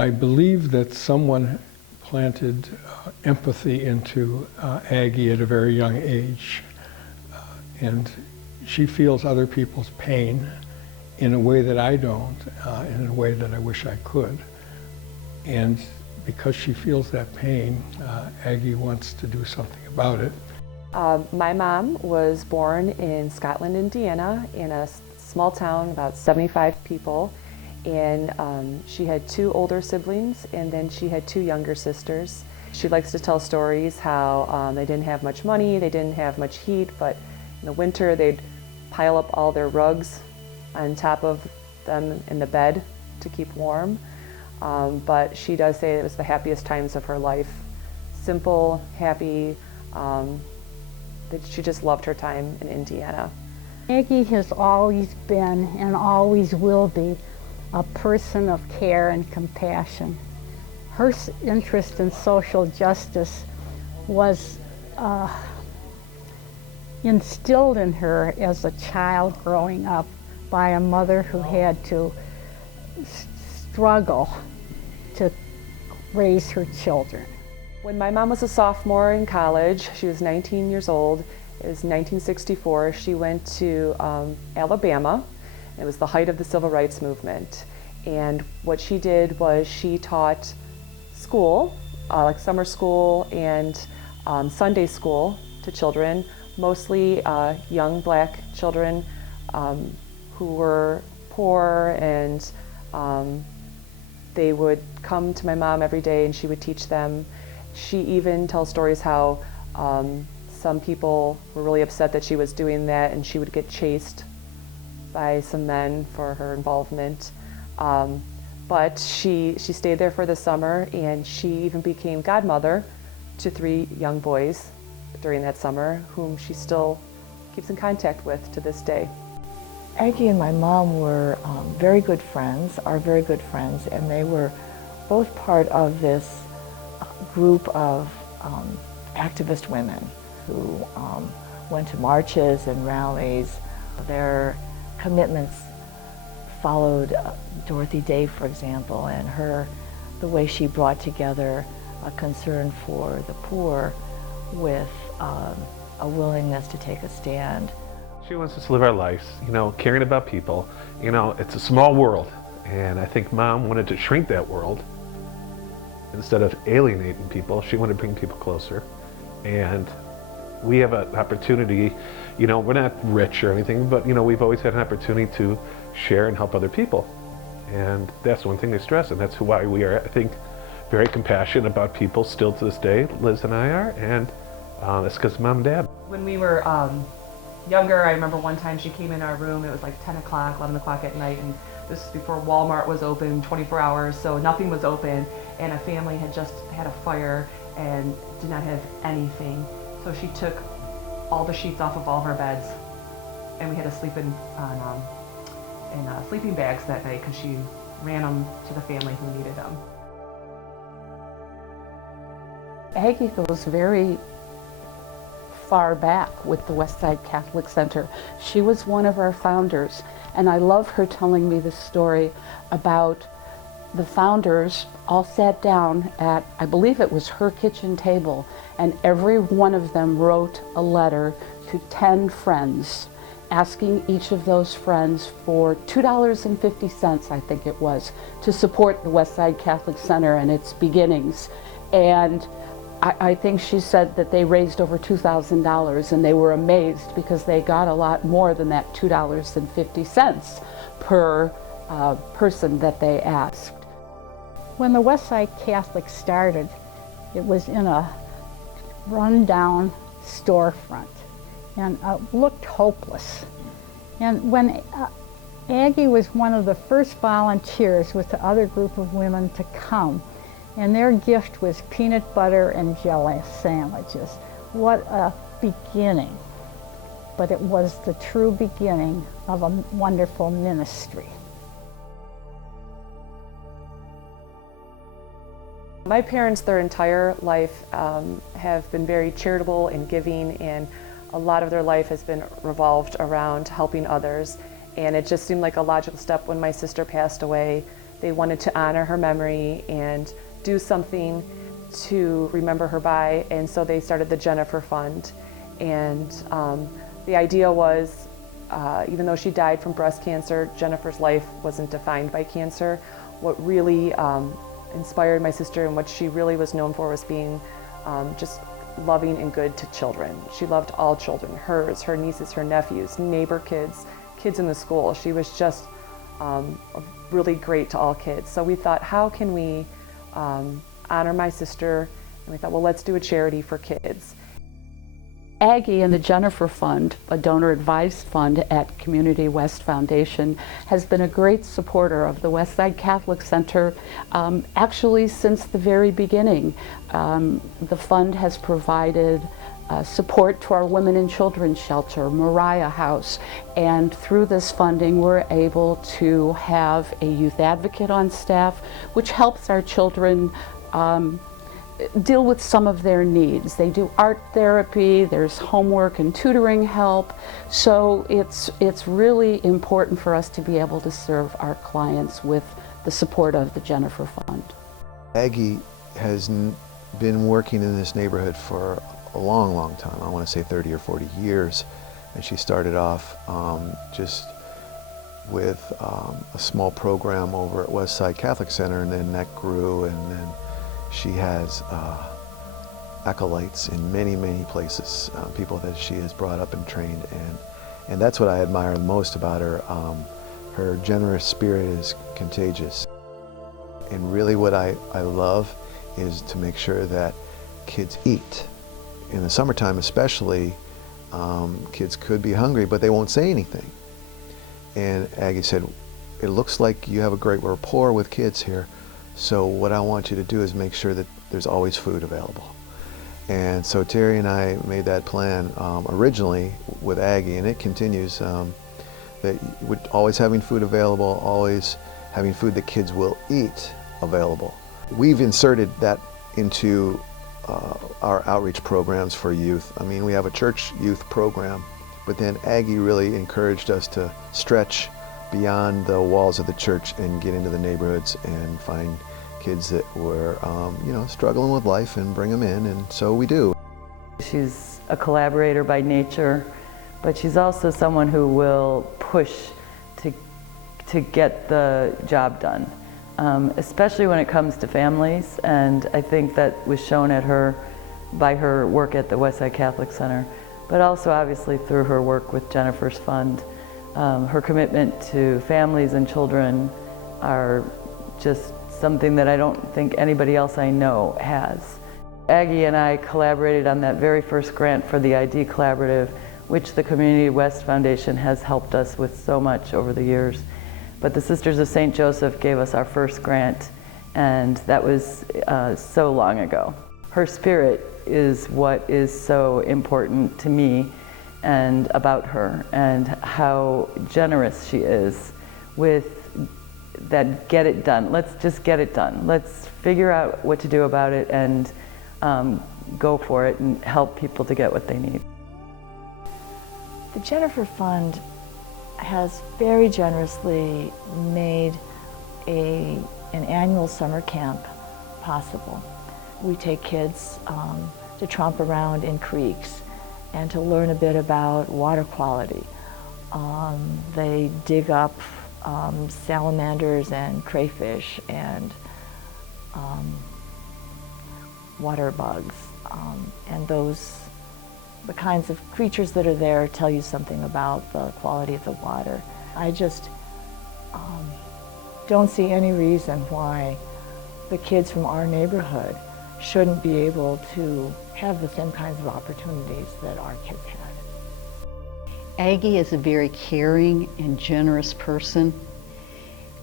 I believe that someone planted empathy into Aggie at a very young age. And she feels other people's pain in a way that I don't, in a way that I wish I could. And because she feels that pain, Aggie wants to do something about it. My mom was born in Scotland, Indiana, in a small town, about 75 people. And she had 2 older siblings, and then she had 2 younger sisters. She likes to tell stories how they didn't have much money, they didn't have much heat, but in the winter they'd pile up all their rugs on top of them in the bed to keep warm. But she does say it was the happiest times of her life. Simple, happy, that she just loved her time in Indiana. Aggie has always been and always will be a person of care and compassion. Her interest in social justice was instilled in her as a child growing up by a mother who had to struggle to raise her children. When my mom was a sophomore in college, she was 19 years old. It was 1964. She went to Alabama. It was the height of the civil rights movement. And what she did was she taught school, like summer school and Sunday school to children, mostly young black children who were poor, and they would come to my mom every day and she would teach them. She even tells stories how some people were really upset that she was doing that, and she would get chased by some men for her involvement. But she stayed there for the summer, and she even became godmother to 3 young boys during that summer, whom she still keeps in contact with to this day. Aggie and my mom were very good friends, are very good friends, and they were both part of this group of activist women who went to marches and rallies. Their commitments followed Dorothy Day, for example, and the way she brought together a concern for the poor with a willingness to take a stand. She wants us to live our lives, caring about people. It's a small world, and I think Mom wanted to shrink that world. Instead of alienating people, she wanted to bring people closer. And we have an opportunity, we're not rich or anything, but we've always had an opportunity to share and help other people. And that's one thing they stress, and that's why we are, I think, very compassionate about people still to this day. Liz and I are, and it's because Mom and Dad. When we were younger, I remember one time she came in our room. It was like 10 o'clock, 11 o'clock at night, and this was before Walmart was open 24 hours, so nothing was open, and a family had just had a fire and did not have anything. So she took all the sheets off of all of our beds, and we had to sleep in sleeping bags that night because she ran them to the family who needed them. Aggie goes very far back with the Westside Catholic Center. She was one of our founders, and I love her telling me this story about the founders all sat down at, I believe it was her kitchen table, and every one of them wrote a letter to 10 friends, asking each of those friends for $2.50, I think it was, to support the Westside Catholic Center and its beginnings. And I think she said that they raised over $2,000, and they were amazed because they got a lot more than that $2.50 per person that they asked. When the Westside Catholic started, it was in a run-down storefront and looked hopeless. And when Aggie was one of the first volunteers with the other group of women to come, and their gift was peanut butter and jelly sandwiches. What a beginning. But it was the true beginning of a wonderful ministry. My parents, their entire life, have been very charitable and giving, and a lot of their life has been revolved around helping others. And it just seemed like a logical step when my sister passed away they wanted to honor her memory and do something to remember her by, and so they started the Jennifer Fund. And the idea was, even though she died from breast cancer, Jennifer's life wasn't defined by cancer. What really inspired my sister and what she really was known for was being just loving and good to children. She loved all children, hers, her nieces, her nephews, neighbor kids, kids in the school. She was just really great to all kids. So we thought, how can we honor my sister? And we thought, well, let's do a charity for kids. Aggie and the Jennifer Fund, a donor-advised fund at Community West Foundation, has been a great supporter of the Westside Catholic Center actually since the very beginning. The fund has provided support to our Women and Children's Shelter, Mariah House, and through this funding we're able to have a youth advocate on staff, which helps our children deal with some of their needs. They do art therapy, there's homework and tutoring help, so it's really important for us to be able to serve our clients with the support of the Jennifer Fund. Aggie has been working in this neighborhood for a long, long time. I want to say 30 or 40 years, and she started off just with a small program over at Westside Catholic Center, and then that grew, and then she has acolytes in many, many places, people that she has brought up and trained, and that's what I admire the most about her. Her generous spirit is contagious. And really what I love is to make sure that kids eat. In the summertime especially, kids could be hungry, but they won't say anything. And Aggie said, it looks like you have a great rapport with kids here. So what I want you to do is make sure that there's always food available. And so Terry and I made that plan originally with Aggie, and it continues, that with always having food available, always having food that kids will eat available. We've inserted that into our outreach programs for youth. I mean, we have a church youth program, but then Aggie really encouraged us to stretch beyond the walls of the church and get into the neighborhoods and find kids that were, struggling with life and bring them in, and so we do. She's a collaborator by nature, but she's also someone who will push to get the job done, especially when it comes to families, and I think that was shown by her work at the Westside Catholic Center, but also obviously through her work with Jennifer's Fund. Her commitment to families and children are just something that I don't think anybody else I know has. Aggie and I collaborated on that very first grant for the ID Collaborative, which the Community West Foundation has helped us with so much over the years. But the Sisters of St. Joseph gave us our first grant, and that was so long ago. Her spirit is what is so important to me and about her, and how generous she is with that get it done. Let's just get it done. Let's figure out what to do about it and go for it and help people to get what they need. The Jennifer Fund has very generously made an annual summer camp possible. We take kids to tromp around in creeks and to learn a bit about water quality. They dig up salamanders and crayfish and water bugs, and the kinds of creatures that are there tell you something about the quality of the water. I just don't see any reason why the kids from our neighborhood shouldn't be able to have the same kinds of opportunities that our kids had. Aggie is a very caring and generous person.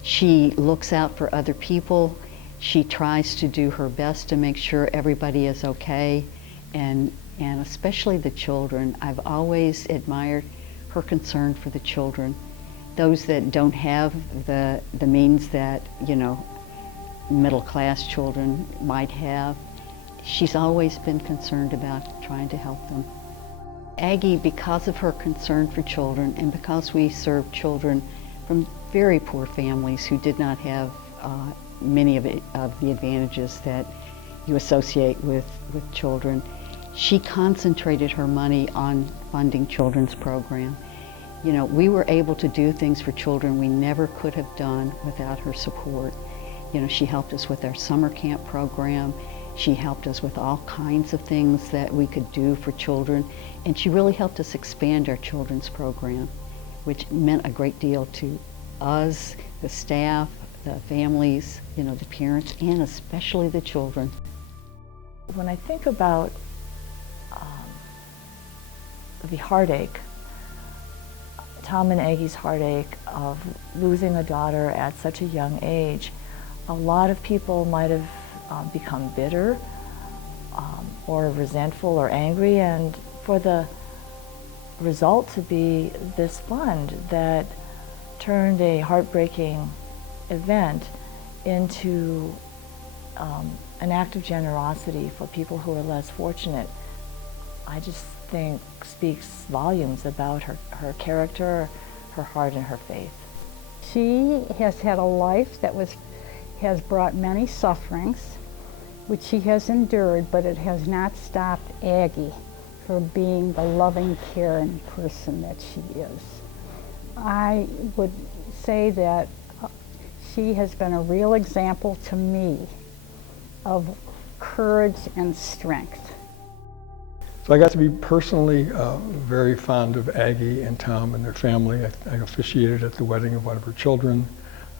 She looks out for other people. She tries to do her best to make sure everybody is okay, and especially the children. I've always admired her concern for the children, those that don't have the means that, middle-class children might have. She's always been concerned about trying to help them. Aggie, because of her concern for children and because we serve children from very poor families who did not have many of the advantages that you associate with children. She concentrated her money on funding children's program. You know, we were able to do things for children we never could have done without her support. You know, she helped us with our summer camp program. She helped us with all kinds of things that we could do for children. And she really helped us expand our children's program, which meant a great deal to us, the staff, the families, you know, the parents, and especially the children. When I think about the heartache, Tom and Aggie's heartache of losing a daughter at such a young age, a lot of people might have become bitter or resentful or angry, and for the result to be this fund that turned a heartbreaking event into an act of generosity for people who are less fortunate, I just think speaks volumes about her character, her heart, and her faith. She has had a life that has brought many sufferings, which she has endured, but it has not stopped Aggie from being the loving, caring person that she is. I would say that she has been a real example to me of courage and strength. So I got to be personally very fond of Aggie and Tom and their family. I officiated at the wedding of one of her children.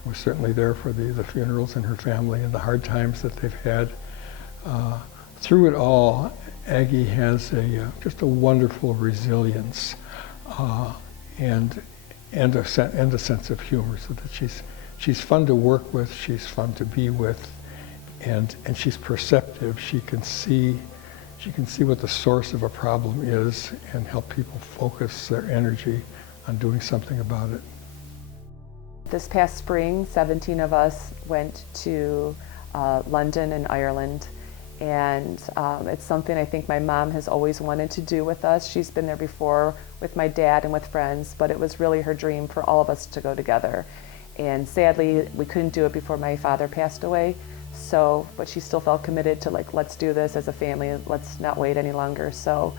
I was certainly there for the funerals in her family and the hard times that they've had. Through it all, Aggie has just a wonderful resilience and a sense of humor, so that she's fun to work with, she's fun to be with, and she's perceptive. She can see what the source of a problem is and help people focus their energy on doing something about it. This past spring, 17 of us went to London and Ireland, and it's something I think my mom has always wanted to do with us. She's been there before with my dad and with friends, but it was really her dream for all of us to go together. And sadly, we couldn't do it before my father passed away. But she still felt committed to, like, let's do this as a family, let's not wait any longer. So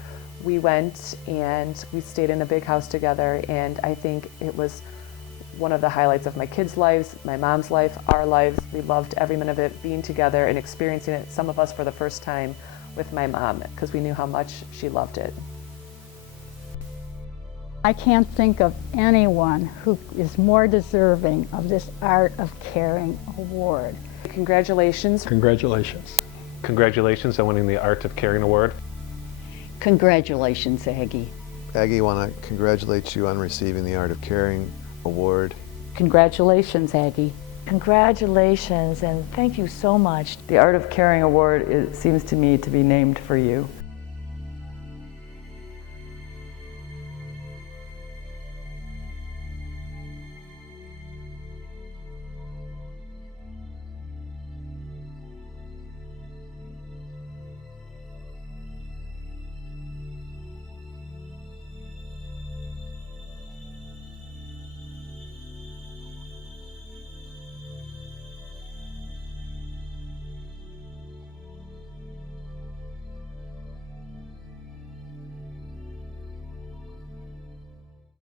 we went and we stayed in a big house together, and I think it was one of the highlights of my kids' lives, my mom's life, our lives. We loved every minute of it, being together and experiencing it, some of us for the first time with my mom, because we knew how much she loved it. I can't think of anyone who is more deserving of this Art of Caring award. Congratulations. Congratulations. Congratulations on winning the Art of Caring Award. Congratulations, Aggie. Aggie, I want to congratulate you on receiving the Art of Caring Award. Congratulations, Aggie. Congratulations, and thank you so much. The Art of Caring Award, it seems to me to be named for you.